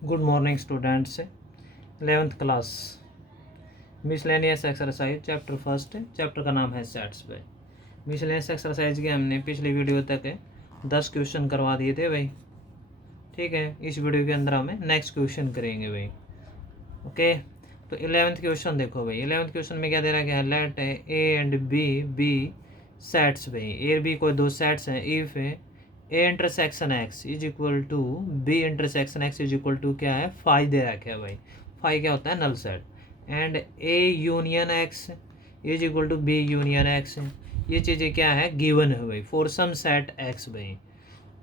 Good morning students. 11th class miscellaneous exercise chapter first. Chapter का नाम है sets भाई। मिसलेनियस एक्सरसाइज के हमने पिछली वीडियो तक 10 क्वेश्चन करवा दिए थे भाई। ठीक है, इस वीडियो के अंदर हमें नेक्स्ट क्वेश्चन करेंगे भाई। ओके, तो 11th क्वेश्चन देखो भाई। 11th क्वेश्चन में क्या दे रहा है? Let A and B be sets भाई। ए और बी कोई दो सेट्स हैं। If A intersection X is equal to B intersection X is equal to क्या है? फाइव दे रखा है भाई। फाइव क्या होता है? Null set. And A union X is equal to B union X, ये चीज़ें क्या है? गिवन है भाई फॉर सम सेट एक्स भाई।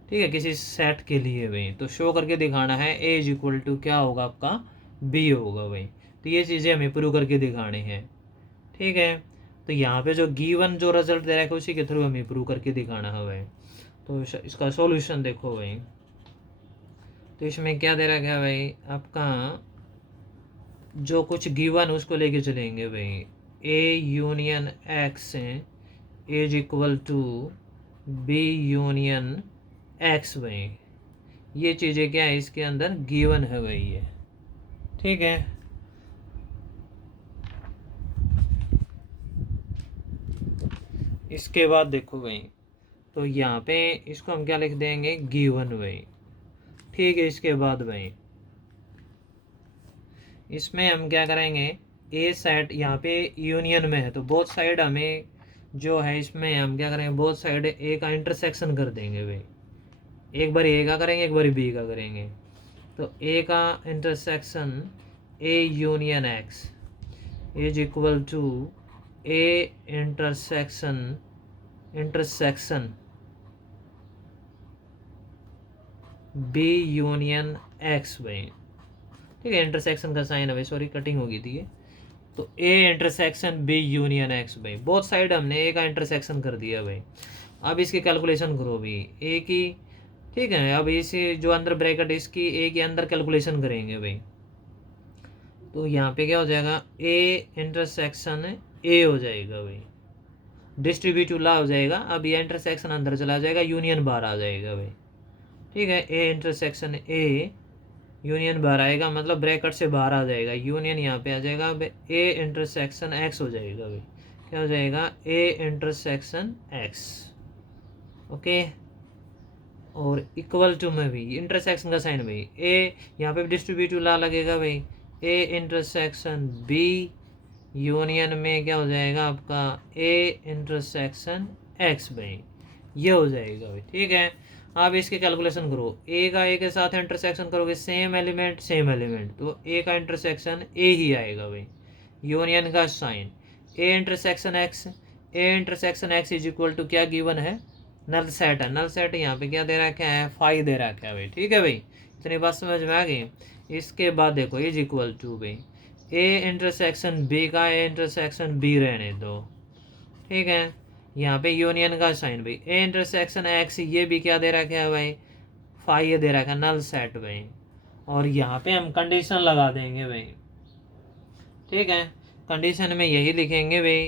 ठीक है, किसी सेट के लिए भाई तो शो करके दिखाना है ए इज इक्वल टू क्या होगा आपका? बी होगा भाई। तो ये चीज़ें हमें प्रूव करके दिखानी है। ठीक है, तो यहाँ पे जो गिवन जो रिजल्ट दे रहा है उसी के थ्रू हमें प्रूव करके दिखाना है भाई। तो इसका सॉल्यूशन देखो भाई। तो इसमें क्या दे रखा है भाई? आपका जो कुछ गिवन उसको लेके चलेंगे भाई। A union X is equal to B union X भाई। ये चीज़ें क्या है? इसके अंदर गिवन है भाई ये। ठीक है, इसके बाद देखो भाई, तो यहाँ पे इसको हम क्या लिख देंगे? गिवन भाई। ठीक है, इसके बाद भाई इसमें हम क्या करेंगे? ए सेट यहाँ पे यूनियन में है तो बोथ साइड हमें जो है इसमें हम क्या करेंगे? बोथ साइड ए का इंटरसेक्शन कर देंगे भाई। एक बार ए का करेंगे, एक बार बी का करेंगे। तो ए का intersection A union X is equal to A intersection B union X भाई। ठीक है, इंटरसेक्शन का साइन है भाई, सॉरी कटिंग हो गई थी ये। तो A intersection B union X भाई, बोथ साइड हमने ए का इंटरसेक्शन कर दिया भाई। अब इसकी कैलकुलेशन करो भाई ए की। ठीक है, अब इसे जो अंदर ब्रैकेट इसकी ए के अंदर कैलकुलेशन करेंगे भाई। तो यहाँ पे क्या हो जाएगा? ए इंटरसेक्शन ए हो जाएगा भाई, डिस्ट्रीब्यूटिव ला हो जाएगा। अब ये इंटरसेक्शन अंदर चला जाएगा, यूनियन बाहर आ जाएगा भाई। ठीक है, ए इंटरसेक्शन ए यूनियन बाहर आएगा, मतलब ब्रैकेट से बाहर आ जाएगा, यूनियन यहाँ पे आ जाएगा। अब ए इंटरसेक्शन एक्स हो जाएगा भाई। क्या हो जाएगा? ए इंटरसेक्शन एक्स। ओके, और इक्वल टू में भी इंटरसेक्शन का साइन भाई। ए यहाँ पे डिस्ट्रीब्यूटिव ला लगेगा भाई। ए इंटरसेक्शन बी यूनियन में क्या हो जाएगा आपका? ए इंटरसेक्शन एक्स भाई, ये हो जाएगा भाई। ठीक है, आप इसकी कैलकुलेशन करो। ए का ए के साथ इंटरसेक्शन करोगे, सेम एलिमेंट सेम एलिमेंट, तो ए का इंटरसेक्शन ए ही आएगा भाई। यूनियन का sign A intersection X, A intersection X is equal to क्या गिवन है? नल सेट है। नल सेट यहाँ पे क्या दे रहा है? क्या है? फाइव दे रहा है भाई। ठीक है भाई, इतनी बात समझ में आ गई। इसके बाद देखो इज इक्वल टू भाई ए इंटरसेक्शन बी का ए इंटरसेक्शन बी रहने दो। ठीक है, यहाँ पे यूनियन का साइन भाई। ए इंटरसेक्शन एक्स, ये भी क्या दे रखा है भाई? फाइव दे रखा है, नल सेट भाई। और यहाँ पे हम कंडीशन लगा देंगे भाई। ठीक है, कंडीशन में यही लिखेंगे भाई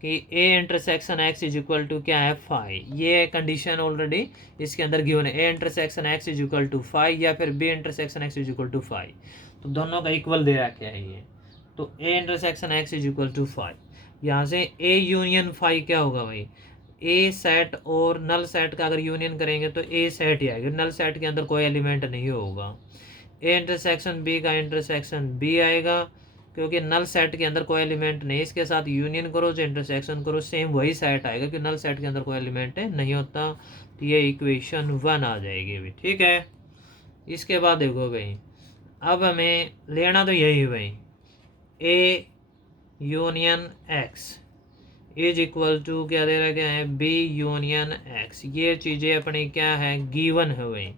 कि A intersection X is equal to क्या है? फाइव। ये कंडीशन ऑलरेडी इसके अंदर गिवन है। A intersection X is equal to five या फिर B intersection X is equal to five, तो दोनों का इक्वल दे रखा है ये। तो A intersection X is equal to five, यहाँ से ए यूनियन फाइव क्या होगा भाई? ए सेट और नल सेट का अगर यूनियन करेंगे तो ए सेट ही आएगा, नल सेट के अंदर कोई एलिमेंट नहीं होगा। ए इंटरसेक्शन बी का इंटरसेक्शन बी आएगा, क्योंकि नल सेट के अंदर कोई एलिमेंट नहीं। इसके साथ यूनियन करो, जो इंटरसेक्शन करो, सेम वही सेट आएगा, क्योंकि नल सेट के अंदर कोई एलिमेंट नहीं होता। तो ये इक्वेशन 1 आ जाएगी भाई। ठीक है, इसके बाद देखो भाई, अब हमें लेना तो यही भाई, A union X is equal to क्या दे रखा है? B union X. ये चीज़ें अपनी क्या है? गिवन है भाई।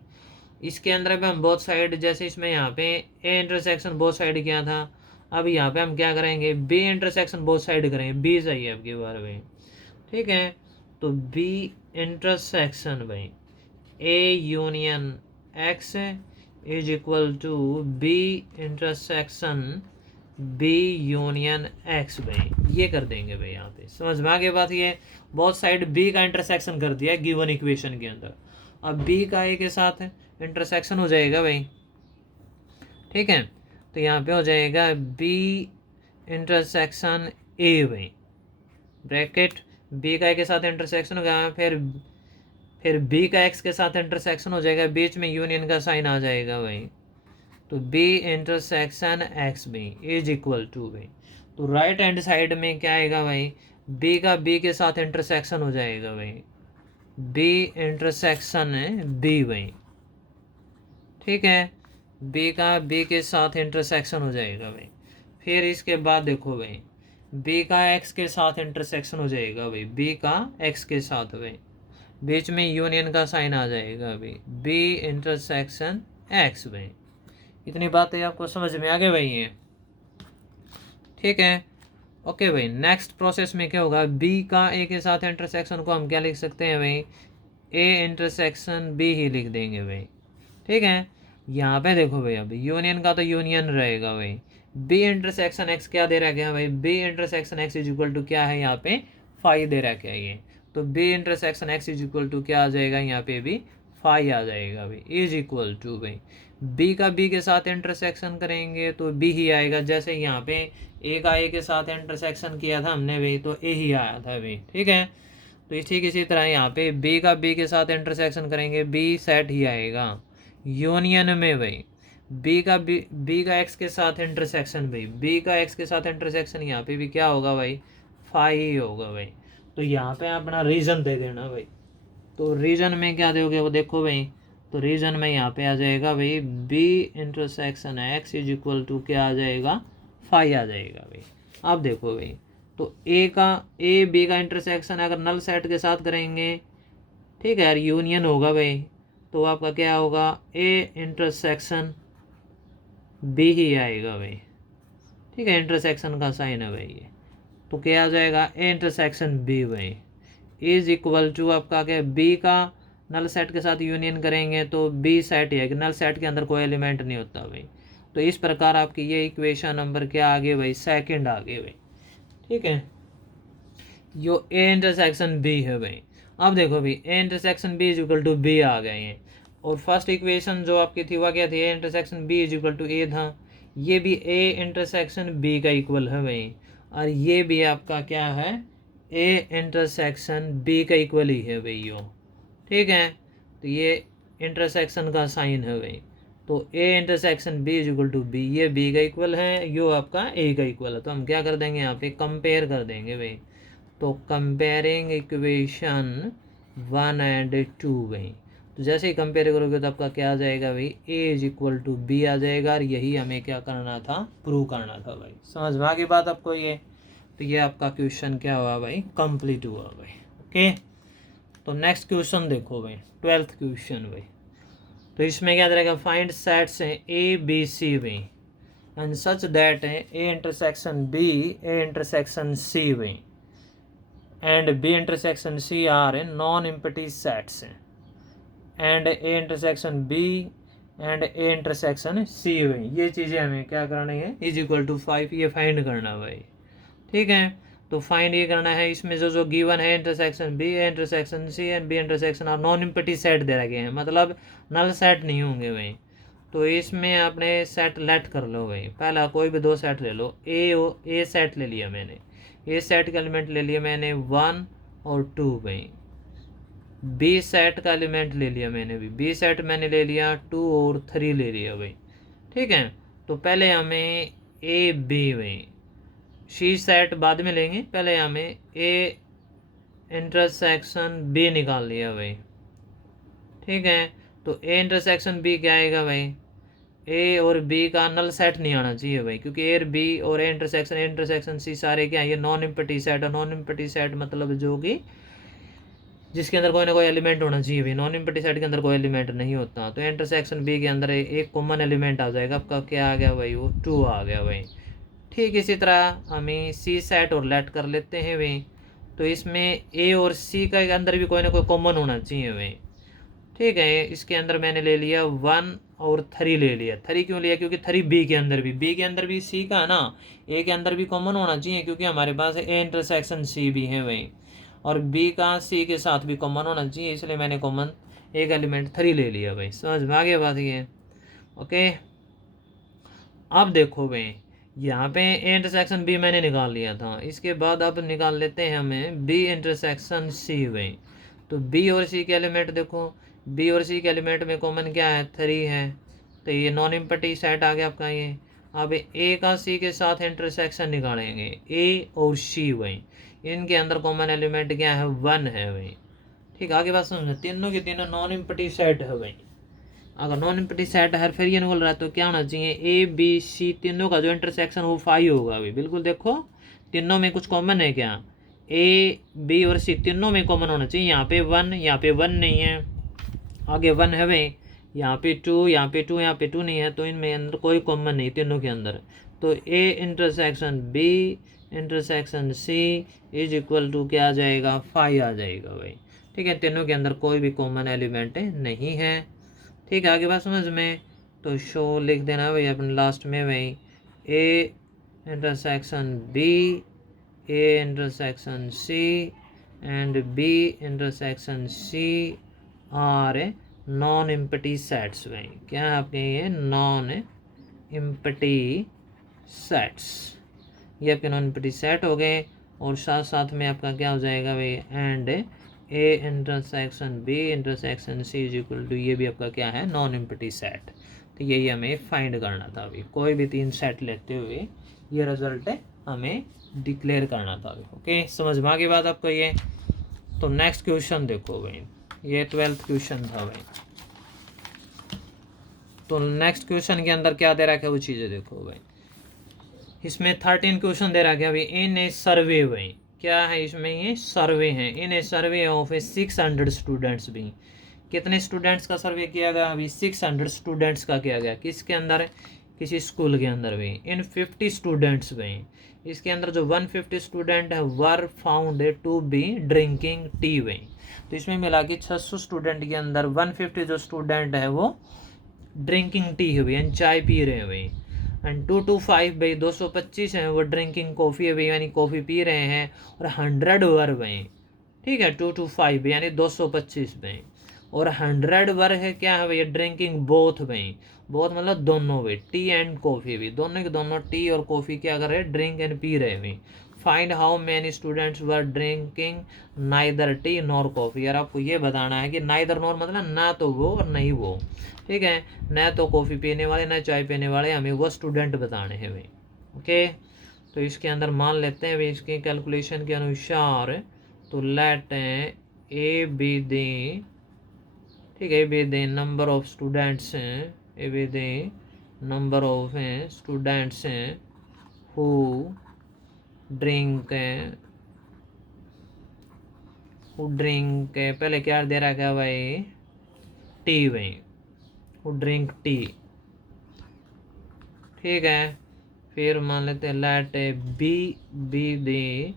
इसके अंदर पे हम बोथ साइड, जैसे इसमें यहाँ पे ए इंटरसेक्शन बोथ साइड क्या था, अब यहाँ पे हम क्या करेंगे? बी इंटरसेक्शन बोथ साइड करेंगे। बी सही है आपकी बार भाई। ठीक है, तो बी इंटरसेक्शन भाई A union X is equal to B intersection B union X भाई, ये कर देंगे भाई। यहाँ पे समझ में आ गई बात। ये बोथ साइड बी का इंटरसेक्शन कर दिया गिवन इक्वेशन के अंदर। अब बी का ए के साथ इंटरसेक्शन हो जाएगा भाई। ठीक है। तो यहाँ पे हो जाएगा बी इंटरसेक्शन ए भाई, ब्रैकेट बी का ए के साथ इंटरसेक्शन हो गया, फिर बी का एक्स के साथ इंटरसेक्शन हो जाएगा, बीच में यूनियन का साइन आ जाएगा भाई। तो B intersection X B is equal to भाई, तो राइट हैंड साइड में क्या आएगा भाई, बी का बी के साथ इंटरसेक्शन हो जाएगा भाई, बी इंटरसेक्शन है बी भाई, ठीक है, बी का बी के साथ इंटरसेक्शन हो जाएगा भाई। फिर इसके बाद देखो भाई, बी का एक्स के साथ इंटरसेक्शन हो जाएगा भाई, बी का एक्स के साथ भाई, बीच में यूनियन का साइन आ जाएगा भाई, बी इंटरसेक्शन एक्स भाई। इतनी बातें आपको समझ में आ गए भाई ये, ठीक है। ओके भाई, नेक्स्ट प्रोसेस में क्या होगा, बी का ए के साथ इंटरसेक्शन को हम क्या लिख सकते हैं भाई, ए इंटरसेक्शन बी ही लिख देंगे भाई, ठीक है। यहाँ पे देखो भाई, अभी यूनियन का तो यूनियन रहेगा भाई, बी इंटरसेक्शन एक्स क्या दे रखा है भाई, B intersection X is equal to क्या है यहाँ पे, फाई दे रखा है ये, तो B intersection X is equal to क्या आ जाएगा यहाँ पे भी फाई आ जाएगा भाई, इज इक्वल टू भाई बी का बी के साथ इंटरसेक्शन करेंगे तो बी ही आएगा, जैसे यहाँ पे ए का ए के साथ इंटरसेक्शन किया था हमने भाई, तो ए ही आया था भाई, ठीक है। तो ठीक इसी तरह यहाँ पे बी का बी के साथ इंटरसेक्शन करेंगे, बी सेट ही आएगा यूनियन में भाई, बी का एक्स के साथ इंटरसेक्शन भाई, बी का एक्स के साथ इंटरसेक्शन यहाँ पे भी क्या होगा भाई, फाई ही होगा भाई। तो यहाँ पे अपना रीजन दे देना भाई, तो रीजन में क्या दोगे वो देखो भाई, तो रीजन में यहाँ पे आ जाएगा भाई B intersection X is equal to क्या आ जाएगा, फाई आ जाएगा भाई। अब देखो भाई, तो ए बी का इंटरसेक्शन अगर नल सेट के साथ करेंगे, ठीक है यार, यूनियन होगा भाई, तो आपका क्या होगा, ए इंटरसेक्शन बी ही आएगा भाई, ठीक है, इंटरसेक्शन का साइन है भाई ये, तो क्या आ जाएगा, ए इंटरसेक्शन बी भाई इज इक्वल टू आपका क्या, बी का नल सेट के साथ यूनियन करेंगे तो बी सेट ही है कि नल सेट के अंदर कोई एलिमेंट नहीं होता भाई। तो इस प्रकार आपकी ये इक्वेशन नंबर क्या आ गई भाई, सेकंड आ गई भाई, ठीक है, जो ए इंटरसेक्शन बी है भाई। अब देखो भाई, A intersection B is equal to B आ गए हैं, और फर्स्ट इक्वेशन जो आपकी थी वह क्या थी, A intersection B is equal to A था, ये भी ए इंटरसेक्शन बी का इक्वल है भाई, और ये भी आपका क्या है, ए इंटरसेक्शन बी का इक्वल ही है भाई यो, ठीक है। तो ये इंटरसेक्शन का साइन है भाई, तो A intersection B is equal to B, ये बी का इक्वल है, यो आपका ए का इक्वल है, तो हम क्या कर देंगे यहाँ पे, कंपेयर कर देंगे भाई। तो कंपेयरिंग इक्वेशन 1 एंड 2 भाई, तो जैसे ही कंपेयर करोगे तो आपका क्या आ जाएगा भाई, ए इज इक्वल टू बी आ जाएगा, और यही हमें क्या करना था, प्रूव करना था भाई। समझ में आ गई बात आपको ये, तो ये आपका क्वेश्चन क्या हुआ भाई, कंप्लीट हुआ भाई। ओके, तो नेक्स्ट क्वेश्चन देखो भाई, 12th क्वेश्चन भाई, तो इसमें क्या रहेगा, फाइंड सेट्स हैं ए बी सी भाई एंड सच दैट है A intersection B, A intersection C भाई and B intersection C are a non empty sets हैं, and A intersection B and A intersection C भाई, ये चीज़ें हमें क्या करनी है, इज इक्वल टू 5, ये फाइंड करना भाई, ठीक है। तो फाइंड ये करना है, इसमें जो गिवन है intersection B, A intersection C and B intersection are non empty set दे रखे हैं, मतलब नल सेट नहीं होंगे भाई। तो इसमें आपने सेट लेट कर लो भाई, पहला कोई भी दो सेट ले लो, ए सेट ले लिया मैंने, ए सेट का एलिमेंट ले लिया मैंने 1 और 2 भाई, बी सेट का एलिमेंट ले लिया मैंने भी, बी सेट मैंने ले लिया 2 और 3 ले लिया भाई, ठीक है। तो पहले हमें ए बी भाई, सी सेट बाद में लेंगे, पहले हमें ए इंटरसेक्शन बी निकाल लिया भाई, ठीक है। तो ए इंटरसेक्शन बी क्या आएगा भाई, ए और बी का नल सेट नहीं आना चाहिए भाई, क्योंकि ए और बी और ए इंटरसेक्शन सी सारे क्या है, ये नॉन एम्प्टी सेट है। नॉन एम्प्टी सेट मतलब जो कि जिसके अंदर कोई ना कोई एलिमेंट होना चाहिए भाई, नॉन एम्प्टी सेट के अंदर कोई एलिमेंट नहीं होता। तो इंटरसेक्शन बी के अंदर एक कॉमन एलिमेंट आ जाएगा, आपका क्या आ गया भाई, वो 2 आ गया भाई। ठीक इसी तरह हमें सी सेट और लेट कर लेते हैं भाई, तो इसमें ए और सी का अंदर भी कोई ना कोई कॉमन होना चाहिए भाई, ठीक है। इसके अंदर मैंने ले लिया 1 और 3 ले लिया। 3 क्यों लिया, क्योंकि 3 बी के अंदर भी सी का है ना, ए के अंदर भी कॉमन होना चाहिए, क्योंकि हमारे पास ए इंटरसेक्शन सी भी है भाई, और बी का सी के साथ भी कॉमन होना चाहिए, इसलिए मैंने कॉमन एक एलिमेंट 3 ले लिया भाई। समझ में आ गया बात ये, ओके। अब देखो भाई, यहाँ पे ए इंटरसेक्शन बी मैंने निकाल लिया था, इसके बाद अब निकाल लेते हैं हमें बी इंटरसेक्शन सी भाई। तो बी और सी के एलिमेंट देखो, बी और सी के एलिमेंट में कॉमन क्या है, 3 है, तो ये नॉन एम्प्टी सेट आ गया आपका ये। अब ए का सी के साथ इंटरसेक्शन निकालेंगे, ए और सी भाई, इनके अंदर कॉमन एलिमेंट क्या है, 1 है भाई। ठीक, आगे बात समझो, तीनों के तीनों नॉन एम्प्टी सेट है भाई। अगर नॉन एम्प्टी सेट है फिर ये बोल रहा है तो क्या होना चाहिए, ए बी सी तीनों का जो इंटरसेक्शन वो 5 होगा अभी। बिल्कुल देखो, तीनों में कुछ कॉमन है क्या, ए बी और सी तीनों में कॉमन होना चाहिए। यहाँ पे 1, यहाँ पे 1 नहीं है, आगे 1 है भाई, यहाँ पे 2, यहाँ पे 2, यहाँ पे 2 नहीं है, तो इनमें अंदर कोई कॉमन नहीं तीनों के अंदर। तो A intersection B intersection C is equal to क्या आ जाएगा, 5 आ जाएगा भाई। ठीक है, तीनों के अंदर कोई भी कॉमन एलिमेंट नहीं है। ठीक है, आगे बात समझ में, तो शो लिख देना भाई अपने लास्ट में भाई, A intersection B, A intersection C and B intersection C are non empty sets भाई। क्या है आपके ये नॉन एम्प्टी सेट्स, ये आपके नॉन एम्प्टी सेट हो गए। और साथ साथ में आपका क्या हो जाएगा भाई, and A intersection B intersection C is equal to, ये भी आपका क्या है, नॉन एम्प्टी सेट। तो यही हमें फाइंड करना था अभी, कोई भी 3 सेट लेते हुए ये रिजल्ट हमें डिक्लेयर करना था अभी। ओके, समझ में आ गई बात आपको ये। तो नेक्स्ट क्वेश्चन देखो भाई, ये 12th क्वेश्चन था भाई। तो नेक्स्ट क्वेश्चन के अंदर क्या दे रखा है वो चीज़ें देखो भाई। इसमें 13 क्वेश्चन दे रखा है भाई, इन ए सर्वे भाई, क्या है इसमें, ये सर्वे है, इन ए सर्वे ऑफ ए 600 स्टूडेंट्स भी। कितने स्टूडेंट्स का सर्वे किया गया अभी, 600 स्टूडेंट्स का किया गया, किसके अंदर, किसी स्कूल के अंदर भी। इन 50 स्टूडेंट्स भी, इसके अंदर जो 150 स्टूडेंट है were found to be drinking tea वे। तो इसमें मिला कि 600 स्टूडेंट के अंदर 150 जो स्टूडेंट है वो ड्रिंकिंग टी है भाई, यानी चाय पी रहे हैं भाई। एंड 225 भाई 225 हैं वो ड्रिंकिंग कॉफ़ी है भाई, यानी कॉफ़ी पी रहे हैं। और 100 वर भाई, ठीक है, 225 यानी 225 भाई। और 100 वर है क्या है भैया, ड्रिंकिंग बोथ भाई, बोथ मतलब दोनों भाई, टी एंड कॉफ़ी भी, दोनों के दोनों टी और कॉफ़ी क्या कर रहे हैं, ड्रिंक एंड पी रहे भाई। Find how many students were drinking neither T nor coffee. यार आपको ये बताना है कि नाइदर नॉर मतलब ना तो वो और नहीं वो, ठीक है, न तो कॉफ़ी पीने वाले न चाय पीने वाले, हमें वो स्टूडेंट बताने हैं भाई। ओके, तो इसके अंदर मान लेते हैं भाई, इसके कैलकुलेशन के अनुसार, तो लेट ए बी दी, ठीक है, A B the number of students हैं, A B the number of students हैं हु ड्रिंक, पहले क्या दे रखा है भाई, टी भाई, हु ड्रिंक टी, ठीक है। फिर मान लेते हैं let B be the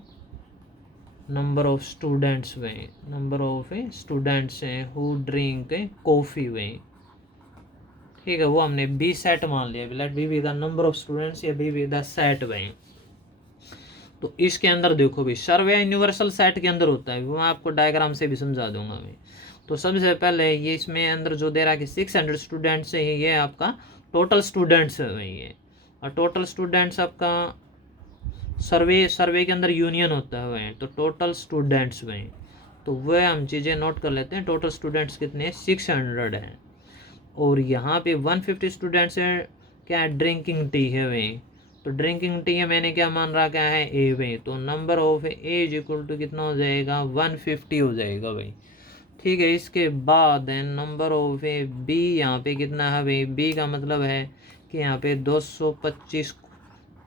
number of students भाई, नंबर ऑफ स्टूडेंट्स हैं हु ड्रिंक कॉफ़ी भाई, ठीक है, वो हमने बी सेट मान लिया। Let B be the number of students या बी बी द सेट भाई। तो इसके अंदर देखो भाई, सर्वे यूनिवर्सल सेट के अंदर होता है, वो मैं आपको डायग्राम से भी समझा दूंगा भाई। तो सबसे पहले ये इसमें अंदर जो दे रहा है कि 600 स्टूडेंट्स है, ये आपका टोटल स्टूडेंट्स है भाई ये। और टोटल स्टूडेंट्स आपका सर्वे के अंदर यूनियन होता है भाई, तो टोटल स्टूडेंट्स भाई, तो वह हम चीज़ें नोट कर लेते हैं। टोटल स्टूडेंट्स कितने हैं, 600 हैं। और यहाँ पे 150 स्टूडेंट्स हैं क्या, ड्रिंकिंग टी है भाई, तो ड्रिंकिंग टी है मैंने क्या मान रहा, क्या है, ए भाई। तो number of A is equal to कितना हो जाएगा, 150 हो जाएगा भाई, ठीक है। इसके बाद नंबर ऑफ ए बी, यहाँ पे कितना है भाई, बी का मतलब है कि यहाँ पे 225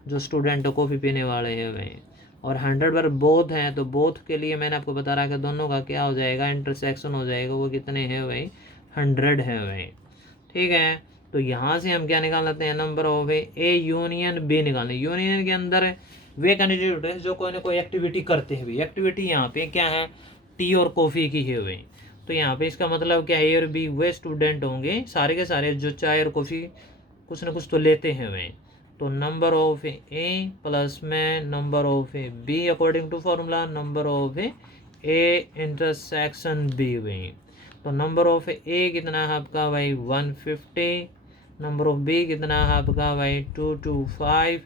जो स्टूडेंट कॉफ़ी पीने वाले हैं भाई। और 100 पर बोथ हैं, तो बोथ के लिए मैंने आपको बता रहा कि दोनों का क्या हो जाएगा, इंटरसेक्शन हो जाएगा, वो कितने हैं भाई, 100 है भाई, ठीक है। तो यहाँ से हम क्या निकाल लेते हैं, number of A union B निकालने। यूनियन के अंदर वे कैंडिडेट है जो कोई ना कोई एक्टिविटी करते हैं भाई। एक्टिविटी यहाँ पे क्या है, टी और कॉफ़ी की है भाई। तो यहाँ पे इसका मतलब क्या है, ए और बी वे स्टूडेंट होंगे सारे के सारे जो चाय और कॉफ़ी कुछ ना कुछ तो लेते हैं भाई। तो नंबर ऑफ ए प्लस में number of A B according to formula, number of A intersection B भाई। तो नंबर ऑफ ए कितना है आपका भाई, 150 नंबर ऑफ बी कितना है आपका भाई 225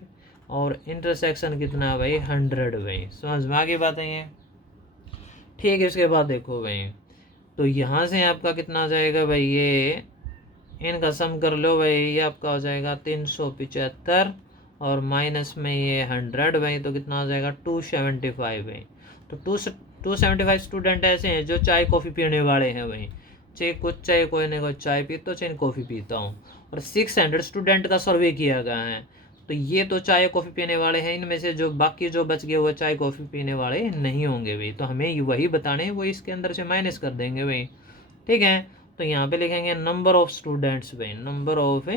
और इंटरसेक्शन कितना है भाई 100 भाई। समझ में आगे बातें हैं। ठीक है, इसके बाद देखो भाई, तो यहाँ से आपका कितना आ जाएगा भाई, ये इनका सम कर लो भाई, ये आपका हो जाएगा 375 और माइनस में ये 100 भाई, तो कितना आ जाएगा 275 भाई। तो 275 स्टूडेंट ऐसे हैं जो चाय कॉफ़ी पीने वाले हैं भाई, चाहे कुछ चाहे कोई ना कोई चाय पीता हो चाहे कॉफ़ी पीता हूँ। और 600 स्टूडेंट का सर्वे किया गया है, तो ये तो चाय कॉफ़ी पीने वाले हैं, इनमें से जो बाकी जो बच गए वो चाय कॉफ़ी पीने वाले नहीं होंगे भाई। तो हमें वही बताने, वो इसके अंदर से माइनस कर देंगे भाई। ठीक है, तो यहाँ पे लिखेंगे नंबर ऑफ स्टूडेंट्स भाई, नंबर ऑफ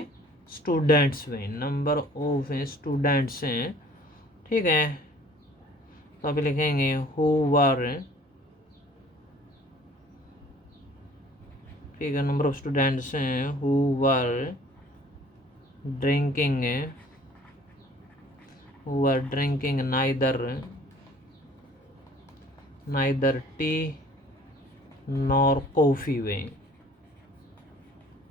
स्टूडेंट्स भाई, नंबर ऑफ स्टूडेंट्स हैं। ठीक है, तो अभी लिखेंगे हु वर, ठीक है, नंबर ऑफ स्टूडेंट्स हैं who were drinking, who are drinking neither tea nor coffee वे।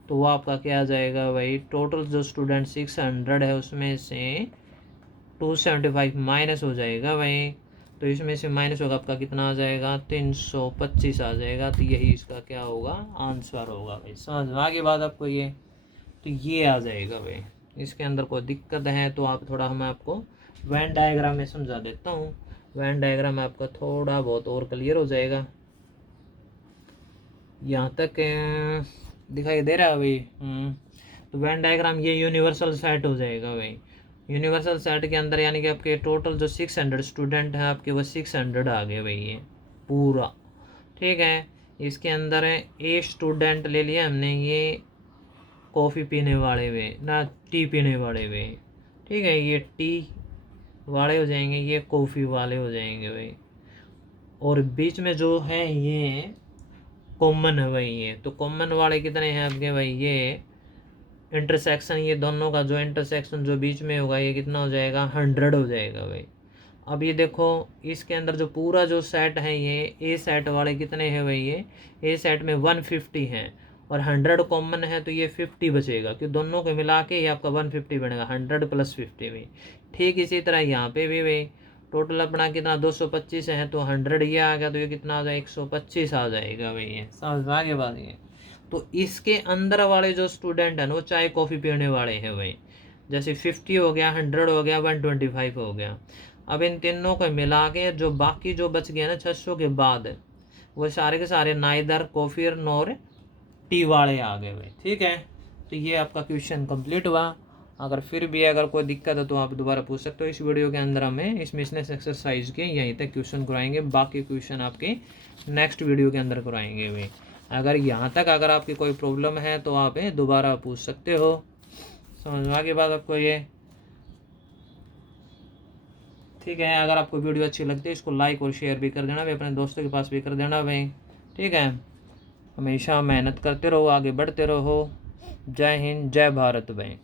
तो वो आपका क्या आ जाएगा भाई, टोटल जो स्टूडेंट 600 है उसमें से 275 माइनस हो जाएगा भाई, तो इसमें से माइनस होगा आपका कितना आ जाएगा 325 आ जाएगा। तो यही इसका क्या होगा, आंसर होगा भाई। समझ में आगे बात आपको ये, तो ये आ जाएगा भाई। इसके अंदर कोई दिक्कत है तो आप थोड़ा, मैं आपको वैन डायग्राम में समझा देता हूँ। वैन डायग्राम आपका थोड़ा बहुत और क्लियर हो जाएगा। यहाँ तक दिखाई दे रहा है भाई। तो वैन डायग्राम ये यूनिवर्सल सेट हो जाएगा भाई। यूनिवर्सल सेट के अंदर यानी कि आपके टोटल जो 600 स्टूडेंट हैं आपके, वो 600 आ गए भाई ये पूरा। ठीक है, इसके अंदर ए स्टूडेंट ले लिया हमने, ये कॉफ़ी पीने वाले वे ना टी पीने वाले वे। ठीक है, ये टी वाले हो जाएंगे, ये कॉफ़ी वाले हो जाएंगे भाई। और बीच में जो है ये कॉमन है भाई, ये तो कॉमन वाले कितने हैं आपके भाई, ये इंटरसेक्शन, ये दोनों का जो इंटरसेक्शन जो बीच में होगा ये कितना हो जाएगा 100 हो जाएगा भाई। अब ये देखो इसके अंदर जो पूरा जो सेट है ये ए सेट वाले कितने हैं भाई, ये ए सेट में 150 हैं और 100 कॉमन है, तो ये 50 बचेगा कि दोनों को मिला के ये आपका 150 बनेगा, 100 + 50 भाई। ठीक इसी तरह यहाँ पे भी भाई टोटल अपना कितना 225 है, तो 100 ये आ गया, तो ये कितना आ जाएगा 125 आ जाएगा भाई। ये समझ आगे बात ये। तो इसके अंदर वाले जो स्टूडेंट हैं वो चाय कॉफ़ी पीने वाले हैं भाई, जैसे 50 हो गया, 100 हो गया, 125 हो गया। अब इन तीनों को मिला के जो बाकी जो बच गया ना 600 के बाद, वो सारे के सारे नाइदर कॉफ़ी नॉर टी वाले आ गए भाई। ठीक है, तो ये आपका क्वेश्चन कंप्लीट हुआ। अगर फिर भी अगर कोई दिक्कत है तो आप दोबारा पूछ सकते हो। इस वीडियो के अंदर हमें इस बिजनेस एक्सरसाइज के यहीं तक क्वेश्चन कराएंगे, बाकी क्वेश्चन आपके नेक्स्ट वीडियो के अंदर कराएंगे भाई। अगर यहाँ तक अगर आपकी कोई प्रॉब्लम है तो आप दोबारा पूछ सकते हो। समझ में आ गई बात आपको ये। ठीक है, अगर आपको वीडियो अच्छी लगती है इसको लाइक और शेयर भी कर देना भाई, अपने दोस्तों के पास भी कर देना भाई। ठीक है, हमेशा मेहनत करते रहो, आगे बढ़ते रहो। जय हिंद, जय भारत भाई।